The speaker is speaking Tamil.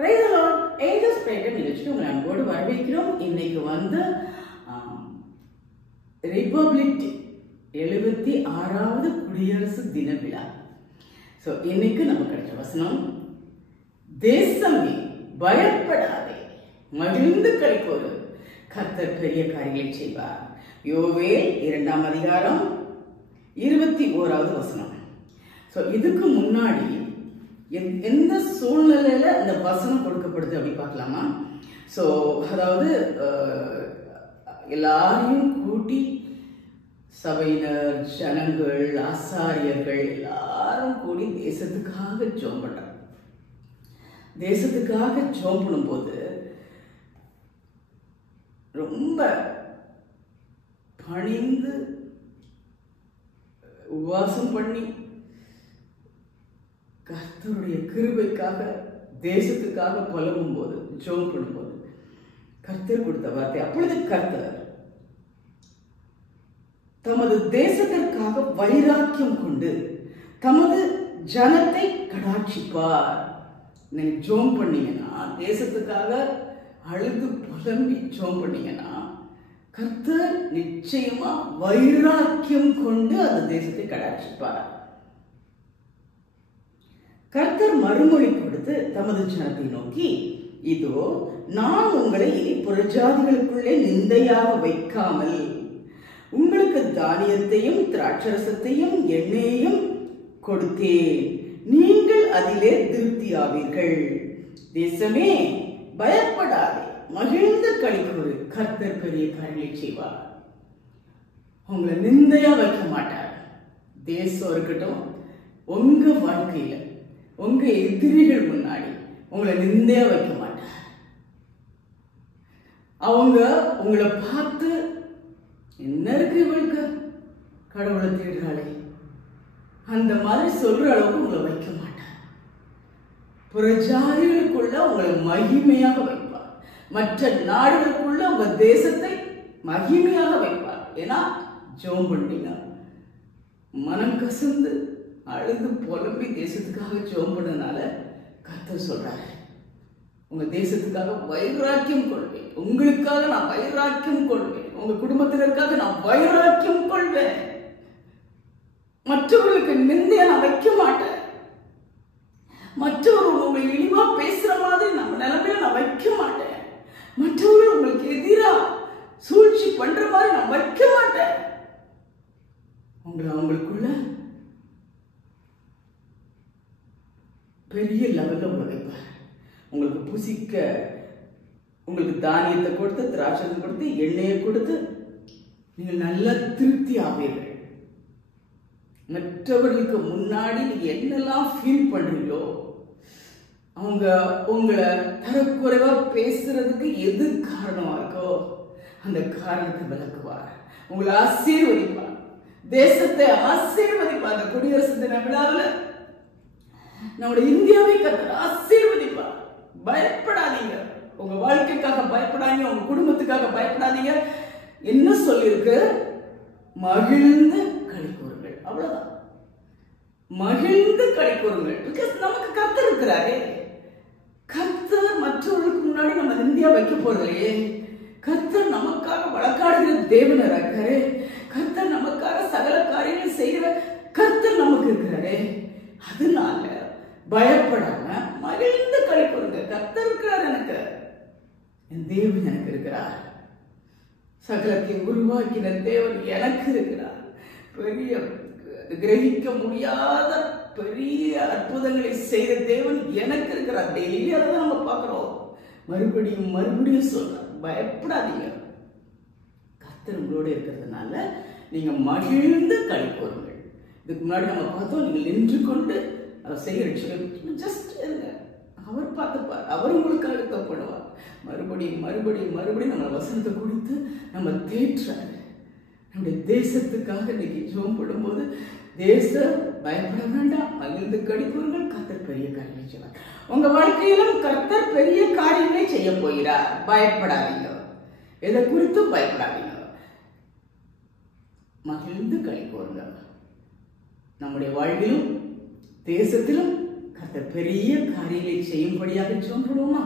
Price the Lord. Angels prayer நிகழ்ச்சிக்கு உங்களை அன்போடு வரவேற்கிறோம். இன்னைக்கு வந்து ரிபப்ளிக் 76வது குடியரசு தின விழா. ஸோ இன்னைக்கு நம்ம கிடைச்ச வசனம், தேசமே பயப்படாதே, மகிழ்ந்து களிக்கோரு, கர்த்தர் பெரிய காரியங்களை செய்வார். யோவேல் 2ஆம் அதிகாரம் 21வது வசனம். ஸோ இதுக்கு முன்னாடி எந்த சூழ்நிலையில இந்த வசனம் கொடுக்கப்படுது அப்படி பார்க்கலாமா? ஸோ அதாவது எல்லாரையும் கூட்டி சபையினர், ஜனங்கள், ஆசாரியர்கள் எல்லாரும் கூடி தேசத்துக்காக ஜெபம் பண்றாங்க. தேசத்துக்காக ஜெபம் பண்ணும்போது ரொம்ப பணிந்து உபவாசம் பண்ணி கர்த்தருடைய கிருபைக்காக தேசத்துக்காக புலம்பும் போது, ஜெபம் பண்ணும்போது கர்த்தர் கொடுத்த வார்த்தை, அப்பொழுது கர்த்தர் தமது தேசத்திற்காக வைராக்கியம் கொண்டு தமது ஜனத்தை கடாட்சிப்பார். நீங்க ஜெபம் பண்ணீங்கன்னா, தேசத்துக்காக அழுது புலம்பி ஜெபம் பண்ணீங்கன்னா, கர்த்தர் நிச்சயமா வைராக்கியம் கொண்டு அந்த தேசத்தை கடாட்சிப்பார். கர்த்தர் மறுமொழி கொடுத்து தமது ஜனத்தை நோக்கி, இதோ நான் உங்களை இனி புறஜாதிகளுக்குள்ளே நிந்தையாக வைக்காமல் உங்களுக்கு தானியத்தையும் திராட்சரசத்தையும் எண்ணெயையும் கொடுத்தேன், நீங்கள் அதிலே திருப்தியாவீர்கள். தேசமே பயப்படாதே, மகிழ்ந்து களிக்கூறு, கர்த்தர் பெரிய காரியங்களை செய்வார். உங்களை நிந்தையா வைக்க மாட்டார். தேசம் இருக்கட்டும், உங்க வாழ்க்கையில உங்க எதிரிகள் முன்னாடி உங்களை நிந்தையா வைக்க மாட்டார். அவங்க உங்களை பார்த்து, என்ன இருக்கு இவளுக்கு, கடவுளை தேடுறாளே, அந்த மாதிரி சொல்ற அளவுக்கு உங்களை வைக்க மாட்டார். புறஜாதிகளுக்குள்ள உங்களை மகிமையாக வைப்பார். மற்ற நாடுகளுக்குள்ள உங்க தேசத்தை மகிமையாக வைப்பார். ஏன்னா ஜெபம் பண்ணீங்க, மனம் கசந்து அழுது புலம்பி தேசத்துக்காக ஜெபம் பண்ணனால கர்த்தர் சொல்றாரு, உங்க தேசத்துக்காக வைராக்கியம் கொள்வேன், உங்களுக்காக நான் வைராக்கியம் கொள்வேன், உங்க குடும்பத்தினருக்காக நான் வைராக்கியம் கொள்வேன். மற்றவர்களுக்கு நிந்தையா நான் வைக்க மாட்டேன். மற்றவர்கள் உங்களை இழிவா பேசுற மாதிரி நம்ம நிலைமையில நான் வைக்க மாட்டேன். மற்றவர்கள் உங்களுக்கு எதிரா சூழ்ச்சி பண்ற மாதிரி நான் வைக்க மாட்டேன். உங்களை அவங்களுக்குள்ள பெரிய லெவல்ல உங்களை வைப்பார். உங்களுக்கு புசிக்க உங்களுக்கு தானியத்தை கொடுத்து, திராட்சத்தை கொடுத்து, எண்ணெயை கொடுத்து, நீங்கள் நல்ல திருப்தி ஆவீர்கள். மற்றவர்களுக்கு முன்னாடி நீங்க என்னெல்லாம் ஃபீல் பண்றீங்களோ, அவங்க உங்களை தரக்குறைவா பேசுறதுக்கு எது காரணமா இருக்கோ அந்த காரணத்தை விளக்குவார். உங்களை ஆசீர்வதிப்பார். தேசத்தை ஆசீர்வதிப்பார். அந்த குடியரசு தின விழாவில் நம்முடைய இந்தியாவை கர்த்தர் ஆசீர்வதிப்பார். பயப்படாதீங்க, உங்க வாழ்க்கைக்காக பயப்படாதீங்க, உங்க குடும்பத்துக்காக பயப்படாதீங்க. என்ன சொல்லிருக்கு? மகிழ்ந்து களிக்கூறுங்கள். அவ்வளவுதான், மகிழ்ந்து களிக்கூறுங்கள். பிகாஸ் நமக்கு கர்த்தர் இருக்கிறாரே. கர்த்தர் மற்றவர்களுக்கு முன்னாடி நம்ம இந்தியா வைக்க போறதில்லையே. கர்த்தர் நமக்காக வழக்காடுகிற தேவன் இருக்காரு. கர்த்தர் நமக்காக சகல காரியங்கள் செய்கிற கர்த்தர் நமக்கு இருக்கிறாரே. அதனால பயப்படாம மகிழ்ந்து களிக்கூறுங்க. கர்த்தர் இருக்கிறார், எனக்கு என் தேவன் எனக்கு இருக்கிறார். சகலத்தை உருவாக்கின தேவன் எனக்கு இருக்கிறார். பெரிய கிரகிக்க முடியாத பெரிய அற்புதங்களை செய்த தேவன் எனக்கு இருக்கிறார். டெய்லி அதை நம்ம பார்க்கிறோம். மறுபடியும் மறுபடியும் சொல்றார், பயப்படாதீங்க, கர்த்தர் உங்களோட இருக்கிறதுனால நீங்க மகிழ்ந்து களிக்கூறுங்கள். இதுக்கு முன்னாடி நம்ம பார்த்தோம், நீங்கள் நின்று கொண்டு அவர் செய்கிற ஜஸ்ட் இருங்க, அவர் பார்த்துப்பார், அவர் உங்களுக்கு அழுத்தப்படுவார். மறுபடியும் மறுபடியும் மறுபடியும் நம்ம வசனத்தை கொடுத்து நம்ம தேற்றாரு. நம்முடைய தேசத்துக்காக இன்னைக்கு ஜெபம் பண்ணும்போது, தேசம் பயப்பட வேண்டாம், மகிழ்ந்து களிக்கூறுங்கள், கர்த்தர் பெரிய காரியங்களை செய்வார். உங்க வாழ்க்கையிலும் கர்த்தர் பெரிய காரியங்களை செய்ய போகிறார். பயப்படாதீங்க, எதை குறித்தும் பயப்படாதீங்க, மகிழ்ந்து களிக்கூறுங்க. நம்முடைய வாழ்விலும் தேசத்திலும் கர்த்தர் பெரிய காரியங்களை செய்யும்படியாக சொல்லுவோமா?